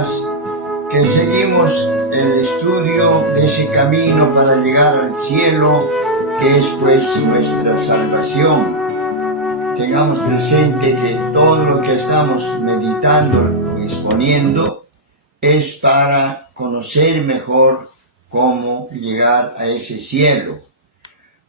días que seguimos el estudio de ese camino para llegar al cielo, que es pues nuestra salvación. Tengamos presente que todo lo que estamos meditando y exponiendo es para conocer mejor cómo llegar a ese cielo.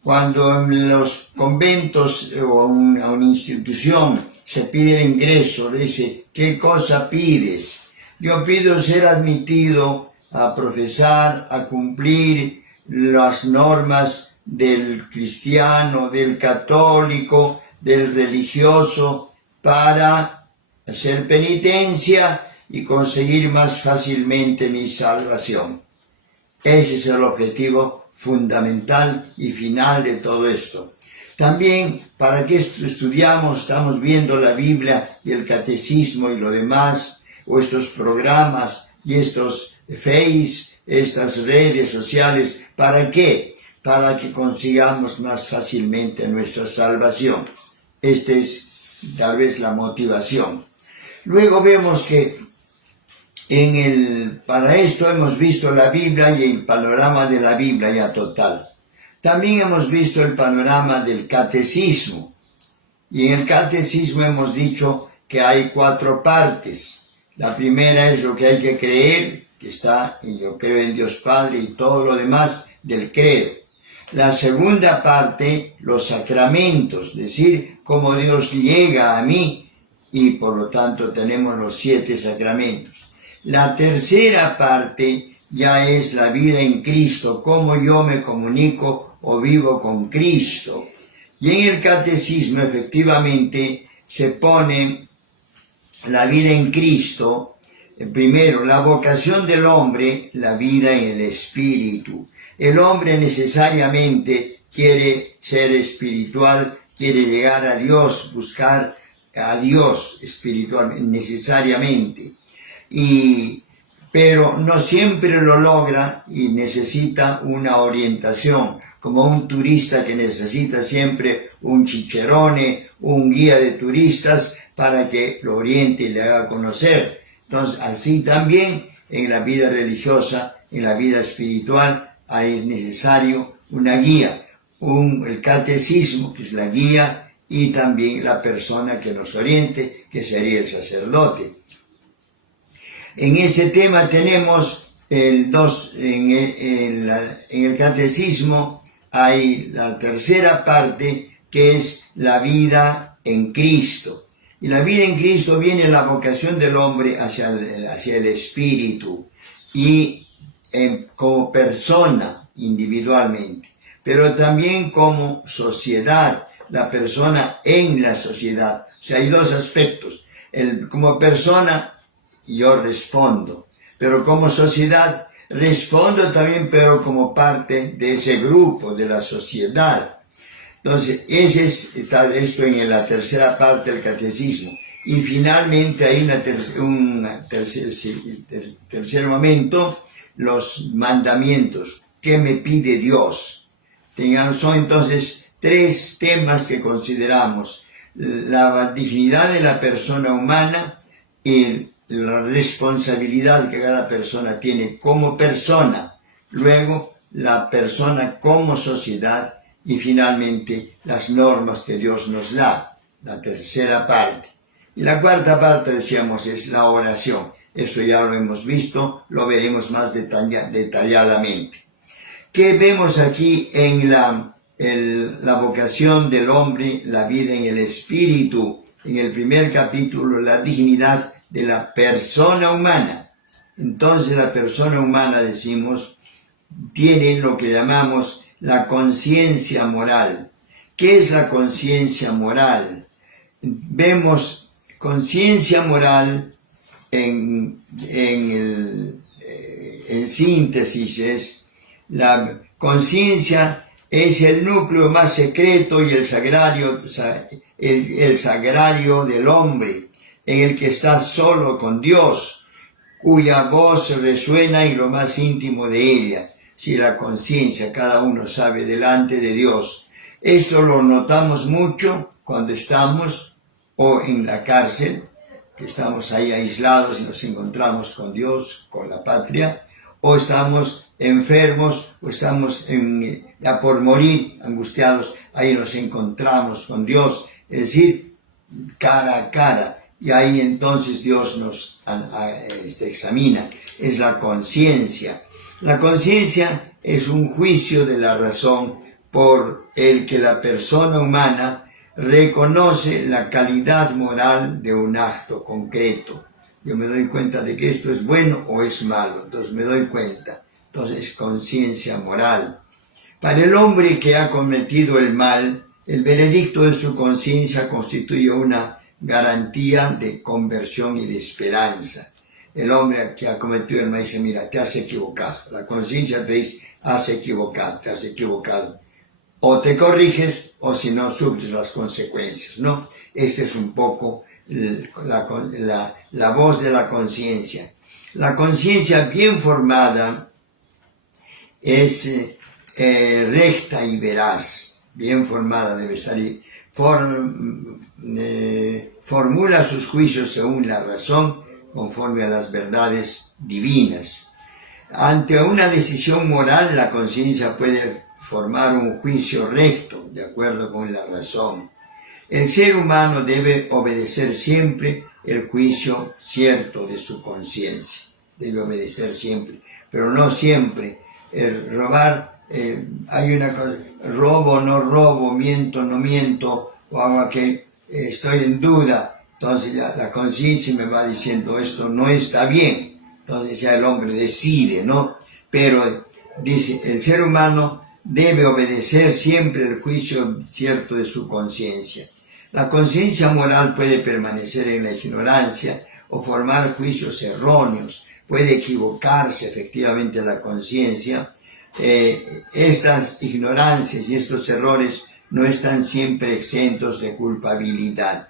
Cuando en los conventos o a una institución se pide ingreso, le dice, ¿qué cosa pides? Yo pido ser admitido a profesar, a cumplir las normas del cristiano, del católico, del religioso, para hacer penitencia y conseguir más fácilmente mi salvación. Ese es el objetivo fundamental y final de todo esto. También, ¿para qué estudiamos? Estamos viendo la Biblia y el catecismo y lo demás, o estos programas y estos estas redes sociales. ¿Para qué? Para que consigamos más fácilmente nuestra salvación. Esta es tal vez la motivación. Luego vemos que para esto hemos visto la Biblia y el panorama de la Biblia ya total. También hemos visto el panorama del catecismo. Y en el catecismo hemos dicho que hay 4 partes. La primera es lo que hay que creer, que está, y yo creo en Dios Padre y todo lo demás del credo. La segunda parte, los sacramentos, es decir, cómo Dios llega a mí, y por lo tanto tenemos los 7 sacramentos. La tercera parte ya es la vida en Cristo, cómo yo me comunico o vivo con Cristo. Y en el catecismo efectivamente se pone la vida en Cristo, primero la vocación del hombre, la vida en el espíritu. El hombre necesariamente quiere ser espiritual, quiere llegar a Dios, buscar a Dios espiritualmente, necesariamente. Pero no siempre lo logra y necesita una orientación, como un turista que necesita siempre un cicerone, un guía de turistas para que lo oriente y le haga conocer. Entonces, así también en la vida religiosa, en la vida espiritual, es necesario una guía, el catecismo, que es la guía, y también la persona que nos oriente, que sería el sacerdote. En este tema tenemos en el catecismo hay la tercera parte, que es la vida en Cristo. Y la vida en Cristo viene la vocación del hombre hacia el espíritu y como persona individualmente, pero también como sociedad, la persona en la sociedad. O sea, hay 2 aspectos. Como persona, yo respondo, pero como sociedad respondo también, pero como parte de ese grupo, de la sociedad. Entonces, está esto en la tercera parte del catecismo. Y finalmente hay un tercer momento, los mandamientos. ¿Qué me pide Dios? Son entonces 3 temas que consideramos: la dignidad de la persona humana, y la responsabilidad que cada persona tiene como persona, luego la persona como sociedad, y finalmente las normas que Dios nos da, la tercera parte. Y la cuarta parte, decíamos, es la oración. Eso ya lo hemos visto, lo veremos más detalladamente. ¿Qué vemos aquí en la vocación del hombre, la vida en el espíritu? En el primer capítulo, la dignidad de la persona humana. Entonces la persona humana, decimos, tiene lo que llamamos la conciencia moral. ¿Qué es la conciencia moral? Vemos conciencia moral en síntesis, es la conciencia es el núcleo más secreto y el sagrario del hombre, en el que está solo con Dios, cuya voz resuena en lo más íntimo de ella. Si la conciencia, cada uno sabe delante de Dios. Esto lo notamos mucho cuando estamos o en la cárcel, que estamos ahí aislados y nos encontramos con Dios, con la patria, o estamos enfermos, o estamos ya por morir, angustiados, ahí nos encontramos con Dios, es decir, cara a cara, y ahí entonces Dios nos examina, es la conciencia. La conciencia es un juicio de la razón por el que la persona humana reconoce la calidad moral de un acto concreto. Yo me doy cuenta de que esto es bueno o es malo, entonces me doy cuenta. Entonces es conciencia moral. Para el hombre que ha cometido el mal, el veredicto de su conciencia constituye una garantía de conversión y de esperanza. El hombre que ha cometido el mal dice, mira, te has equivocado. La conciencia te dice, has equivocado, te has equivocado. O te corriges, o si no, sufres las consecuencias, ¿no? Esta es un poco la voz de la conciencia. La conciencia bien formada es recta y veraz. Bien formada debe salir. Formula sus juicios según la razón, conforme a las verdades divinas. Ante una decisión moral, la conciencia puede formar un juicio recto, de acuerdo con la razón. El ser humano debe obedecer siempre el juicio cierto de su conciencia. Debe obedecer siempre, pero no siempre. El robar, hay una cosa, robo, no robo, miento, no miento, o hago que estoy en duda. Entonces ya la conciencia me va diciendo, esto no está bien. Entonces ya el hombre decide, ¿no? Pero dice, el ser humano debe obedecer siempre el juicio cierto de su conciencia. La conciencia moral puede permanecer en la ignorancia o formar juicios erróneos. Puede equivocarse efectivamente la conciencia. Estas ignorancias y estos errores no están siempre exentos de culpabilidad.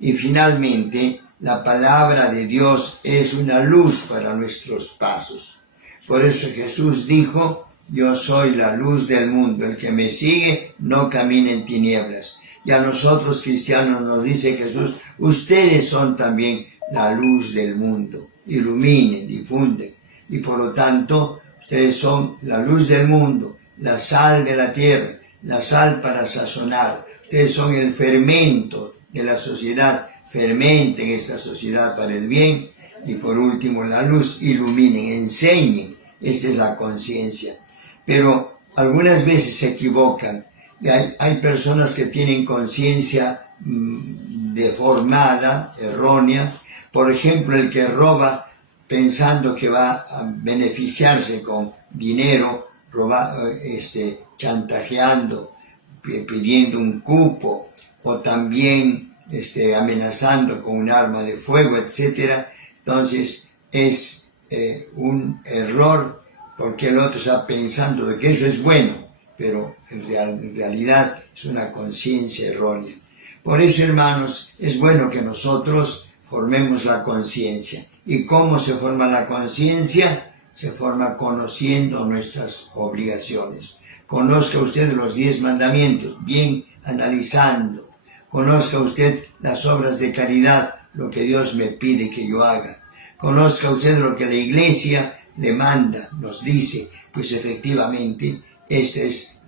Y finalmente, la palabra de Dios es una luz para nuestros pasos. Por eso Jesús dijo, yo soy la luz del mundo, el que me sigue no camina en tinieblas. Y a nosotros cristianos nos dice Jesús, ustedes son también la luz del mundo, iluminen, difunden. Y por lo tanto, ustedes son la luz del mundo, la sal de la tierra, la sal para sazonar. Ustedes son el fermento de la sociedad, fermenten esta sociedad para el bien. Y por último, la luz, iluminen, enseñen. Esta es la conciencia. Pero algunas veces se equivocan. Y hay personas que tienen conciencia deformada, errónea. Por ejemplo, el que roba pensando que va a beneficiarse con dinero, chantajeando, pidiendo un cupo, o también amenazando con un arma de fuego, etc. Entonces es un error, porque el otro está pensando de que eso es bueno, pero en realidad es una conciencia errónea. Por eso, hermanos, es bueno que nosotros formemos la conciencia. ¿Y cómo se forma la conciencia? Se forma conociendo nuestras obligaciones. Conozca usted los 10 mandamientos, bien analizando. Conozca usted las obras de caridad, lo que Dios me pide que yo haga. Conozca usted lo que la Iglesia le manda, nos dice, pues efectivamente, esta es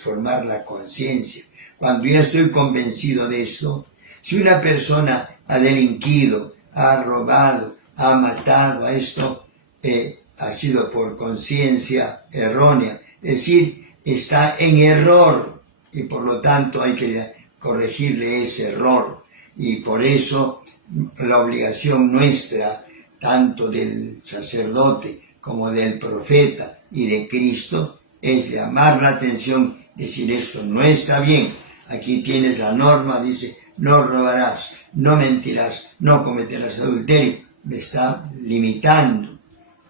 formar la conciencia. Cuando ya estoy convencido de esto, si una persona ha delinquido, ha robado, ha matado, ha sido por conciencia errónea, es decir, está en error y por lo tanto hay que corregirle ese error. Y por eso la obligación nuestra, tanto del sacerdote como del profeta y de Cristo, es llamar la atención, decir esto no está bien. Aquí tienes la norma, dice, no robarás, no mentirás, no cometerás adulterio. Me está limitando.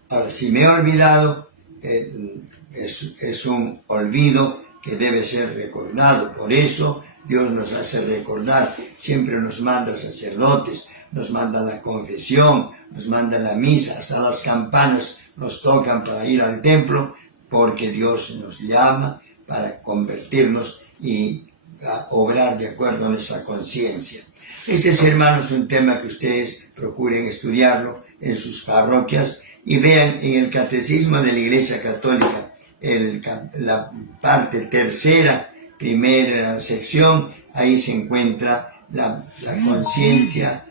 Ahora, si me he olvidado, es un olvido que debe ser recordado. Por eso Dios nos hace recordar. Siempre nos manda sacerdotes, nos manda la confesión, nos manda la misa, hasta las campanas nos tocan para ir al templo, porque Dios nos llama para convertirnos y a obrar de acuerdo a nuestra conciencia. Este es, hermanos, un tema que ustedes procuren estudiarlo en sus parroquias y vean en el Catecismo de la Iglesia Católica, la parte tercera, primera sección, ahí se encuentra la conciencia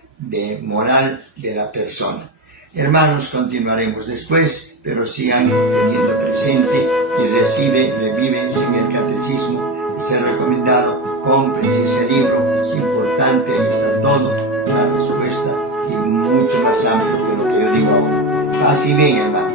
moral de la persona. Hermanos, continuaremos después, pero sigan teniendo presente y reviven en el catecismo. Está recomendado, compren ese libro, es importante, ahí está todo, la respuesta, y mucho más amplio que lo que yo digo ahora. Paz y bien, hermanos.